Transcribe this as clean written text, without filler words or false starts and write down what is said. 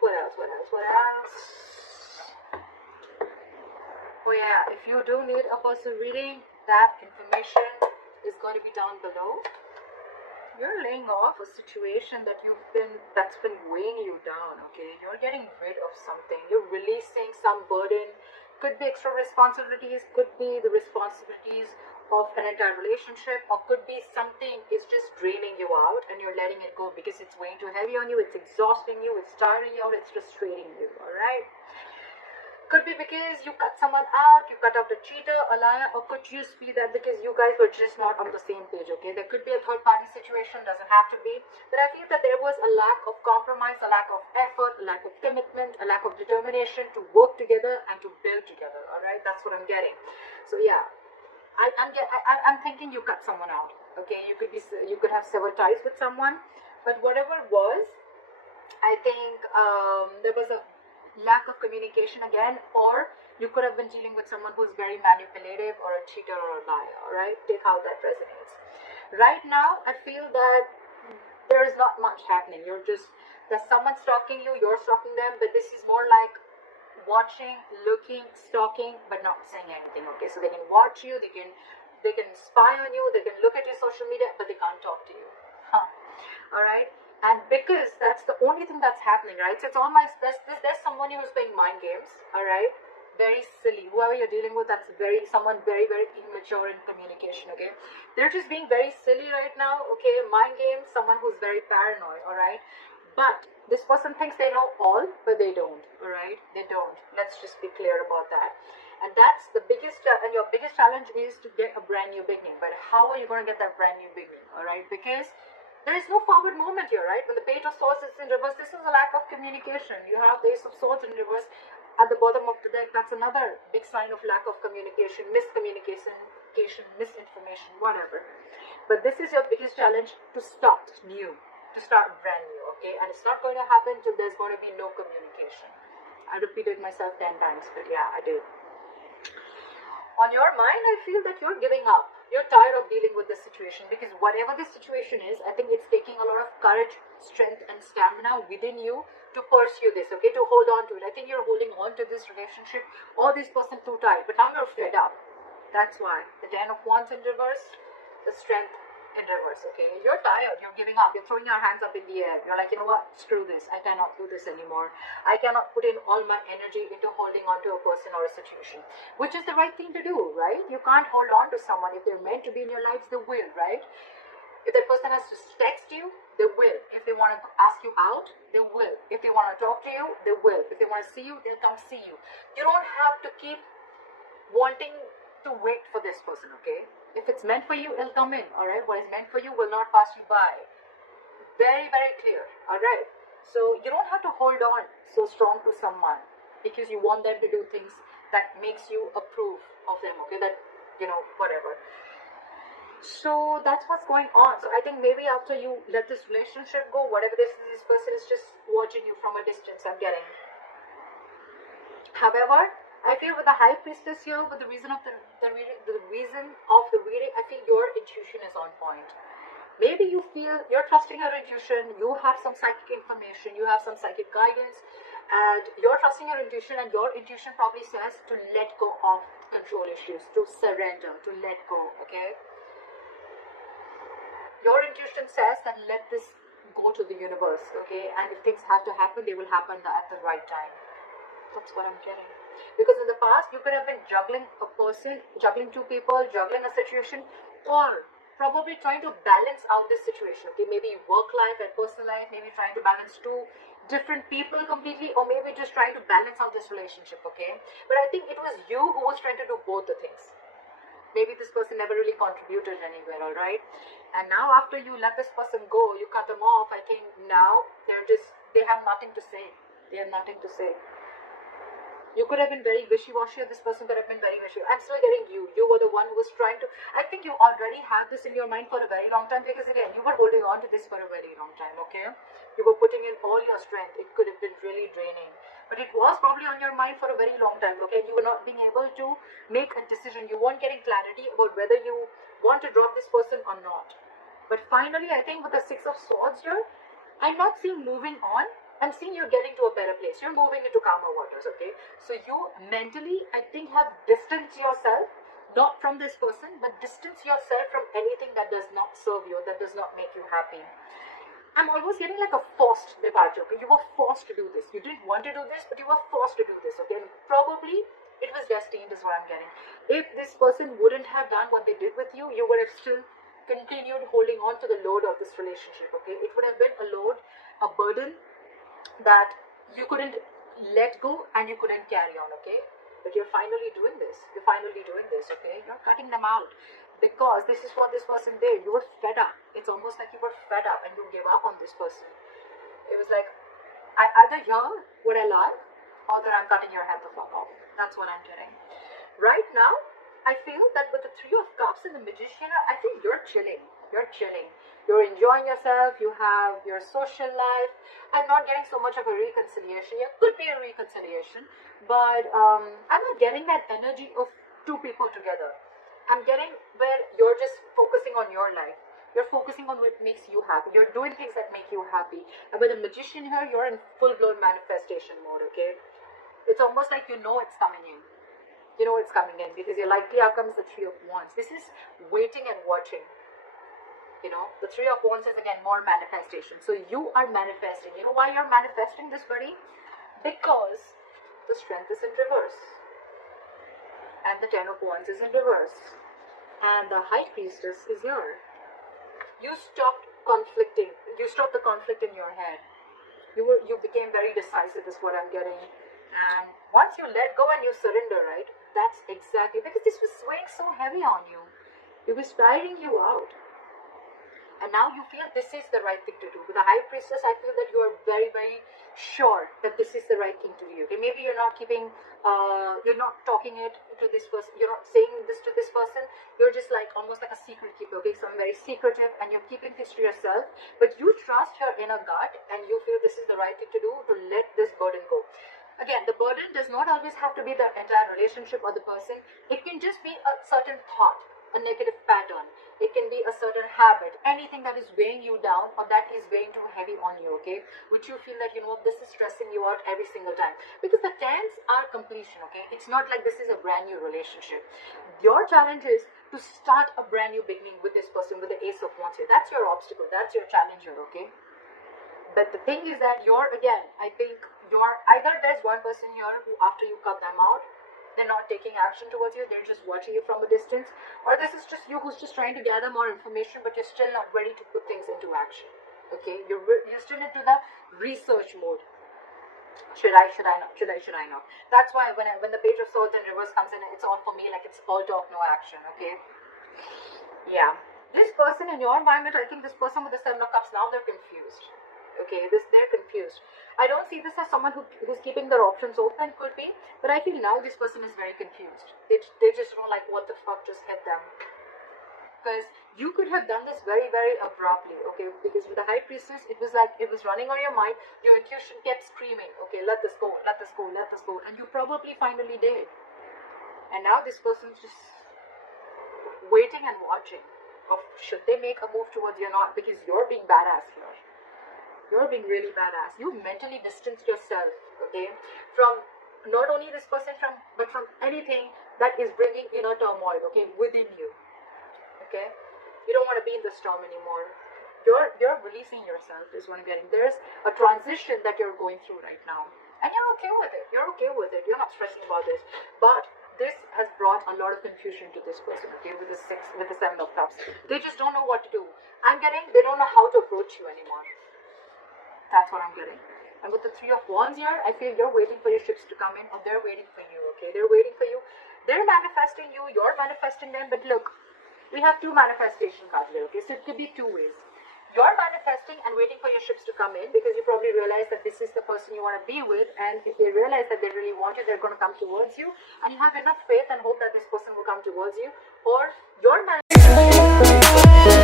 What else? Oh yeah, if you do need a personal reading, that information is going to be down below. You're laying off a situation that's been weighing you down, okay? You're getting rid of something. You're releasing some burden. Could be extra responsibilities, could be the responsibilities of an entire relationship, or could be something is just draining you out and you're letting it go because it's weighing too heavy on you, it's exhausting you, it's tiring you out, it's frustrating you, alright? Could be because you cut someone out, you cut out a cheater, a liar, or could just be that because you guys were just not on the same page, okay? There could be a third party situation, doesn't have to be. But I feel that there was a lack of compromise, a lack of effort, a lack of commitment, a lack of determination to work together and to build together, alright? That's what I'm getting. So yeah, I'm thinking you cut someone out, okay? You could have severed ties with someone, but whatever it was, I think there was a lack of communication again, or you could have been dealing with someone who's very manipulative or a cheater or a liar, alright? Take how that resonates. Right now, I feel that there is not much happening. There's someone stalking you, you're stalking them, but this is more like watching, looking, stalking, but not saying anything, okay? So they can watch you, they can spy on you, they can look at your social media, but they can't talk to you. Alright? And because that's the only thing that's happening, right? So it's all there's someone who's playing mind games, alright? Very silly. Whoever you're dealing with, that's someone very, very immature in communication, okay? They're just being very silly right now, okay? Mind games, someone who's very paranoid, alright? But this person thinks they know all, but they don't, alright? They don't. Let's just be clear about that. And that's the biggest, and your biggest challenge is to get a brand new beginning. But how are you going to get that brand new beginning, alright? Because there is no forward movement here, right? When the Page of Swords is in reverse, this is a lack of communication. You have the Ace of Swords in reverse at the bottom of the deck. That's another big sign of lack of communication, miscommunication, misinformation, whatever. But this is your biggest challenge, to start new, to start brand new, okay? And it's not going to happen till there's going to be no communication. I repeated myself 10 times, but yeah, I did. On your mind, I feel that you're giving up. You're tired of dealing with this situation, because whatever this situation is, I think it's taking a lot of courage, strength, and stamina within you to pursue this, okay, to hold on to it. I think you're holding on to this relationship or this person too tight, but now you're fed up. That's why. The 10 of Wands in reverse, the strength in reverse, okay? You're tired, you're giving up, you're throwing your hands up in the air. You're like, you know what, screw this, I cannot do this anymore. I cannot put in all my energy into holding on to a person or a situation, which is the right thing to do, right? You can't hold on to someone. If they're meant to be in your lives, they will, right? If that person has to text you, they will. If they want to ask you out, they will. If they want to talk to you, they will. If they want to see you, they'll come see you. You don't have to keep wanting to wait for this person, okay? If it's meant for you, it'll come in, alright? What is meant for you will not pass you by. Very, very clear, alright? So you don't have to hold on so strong to someone because you want them to do things that makes you approve of them, okay? That, whatever. So that's what's going on. So I think maybe after you let this relationship go, whatever this person is just watching you from a distance, I'm getting. However, I feel with the High Priestess here, with the reason of the reason of the reading, I feel your intuition is on point. Maybe you feel you're trusting your intuition, you have some psychic information, you have some psychic guidance, and you're trusting your intuition, and your intuition probably says to let go of control issues, to surrender, to let go, okay? Your intuition says that let this go to the universe, okay? And if things have to happen, they will happen at the right time. That's what I'm getting. Because in the past, you could have been juggling a person, juggling two people, juggling a situation, or probably trying to balance out this situation. Okay, maybe work life and personal life, maybe trying to balance two different people completely, or maybe just trying to balance out this relationship, okay? But I think it was you who was trying to do both the things. Maybe this person never really contributed anywhere, alright? And now after you let this person go, you cut them off, I think now they have nothing to say. They have nothing to say. You could have been very wishy-washy, or this person could have been very wishy. I'm still getting you. You were the one who was trying to... I think you already had this in your mind for a very long time, because again, you were holding on to this for a very long time, okay? You were putting in all your strength. It could have been really draining. But it was probably on your mind for a very long time, okay? You were not being able to make a decision. You weren't getting clarity about whether you want to drop this person or not. But finally, I think with the Six of Swords here, I'm not seeing moving on. I'm seeing you're getting to a better place. You're moving into calmer waters, okay? So you mentally, I think, have distanced yourself, not from this person, but distance yourself from anything that does not serve you, that does not make you happy. I'm almost getting like a forced departure, okay? You were forced to do this. You didn't want to do this, but you were forced to do this, okay? And probably it was destined is what I'm getting. If this person wouldn't have done what they did with you, you would have still continued holding on to the load of this relationship, okay? It would have been a load, a burden that you couldn't let go and you couldn't carry on, okay? But you're finally doing this. You're finally doing this, okay? You're cutting them out because this is what this person did. You were fed up. It's almost like you were fed up and you gave up on this person. It was like, I either hear what I like or that I'm cutting your head the fuck off. That's what I'm getting. Right now, I feel that with the Three of Cups and the Magician, I think you're chilling. You're chilling. You're enjoying yourself. You have your social life. I'm not getting so much of a reconciliation. It could be a reconciliation, but I'm not getting that energy of two people together. I'm getting where you're just focusing on your life. You're focusing on what makes you happy. You're doing things that make you happy. And with the Magician here, you're in full-blown manifestation mode, okay? It's almost like you know it's coming in. You know it's coming in because your likely outcome is the Three of Wands. This is waiting and watching. You know, the Three of Wands is again more manifestation. So you are manifesting. You know why you're manifesting this, buddy? Because the Strength is in reverse. And the Ten of Wands is in reverse. And the High Priestess is here. You stopped conflicting. You stopped the conflict in your head. You became very decisive is what I'm getting. And once you let go and you surrender, right? That's exactly, because this was weighing so heavy on you. It was tiring you out. And now you feel this is the right thing to do. With the High Priestess, I feel that you are very, very sure that this is the right thing to do. Okay, maybe you're not keeping, you're not talking it to this person, you're not saying this to this person. You're just like almost like a secret keeper. Okay, so I'm very secretive, and you're keeping this to yourself. But you trust your inner gut, and you feel this is the right thing to do to let this burden go. Again, the burden does not always have to be the entire relationship or the person. It can just be a certain thought, a negative pattern. It can be a certain habit, anything that is weighing you down or that is weighing too heavy on you, okay? Which you feel that, you know, this is stressing you out every single time. Because the tens are completion, okay? It's not like this is a brand new relationship. Your challenge is to start a brand new beginning with this person, with the Ace of Wands here. That's your obstacle. That's your challenge here, okay? But the thing is that I think either there's one person here who after you cut them out, they're not taking action towards you, they're just watching you from a distance, or this is just you who's just trying to gather more information, but you're still not ready to put things into action. Okay, you're still into the research mode. Should I not? That's why when the Page of Swords in reverse comes in, it's all for me like it's all talk, no action. Okay, yeah. This person in your environment, I think this person with the Seven of Cups, now they're confused. Okay, they're confused. I don't see this as someone who's keeping their options open, could be, but I feel now this person is very confused. They just don't like what the fuck just hit them. Because you could have done this very, very abruptly, okay? Because with the High Priestess, it was like, it was running on your mind, your intuition kept screaming, okay, let this go, let this go, let this go, and you probably finally did. And now this person's just waiting and watching of should they make a move towards you or not, because you're being badass here. You're being really badass. You mentally distanced yourself, okay, from not only this person, but from anything that is bringing inner turmoil, okay, within you, okay. You don't want to be in the storm anymore. You're releasing yourself is what I'm getting. There's a transition that you're going through right now, and you're okay with it. You're okay with it. You're not stressing about this, but this has brought a lot of confusion to this person, okay, with the Seven of Cups. They just don't know what to do. I'm getting they don't know how to approach you anymore. That's what I'm getting. And with the Three of Wands here, I feel you're waiting for your ships to come in, or they're waiting for you, okay? They're waiting for you. They're manifesting you, you're manifesting them, but look, we have two manifestation cards here, okay? So it could be two ways. You're manifesting and waiting for your ships to come in because you probably realize that this is the person you want to be with, and if they realize that they really want you, they're going to come towards you, and you have enough faith and hope that this person will come towards you, or you're manifesting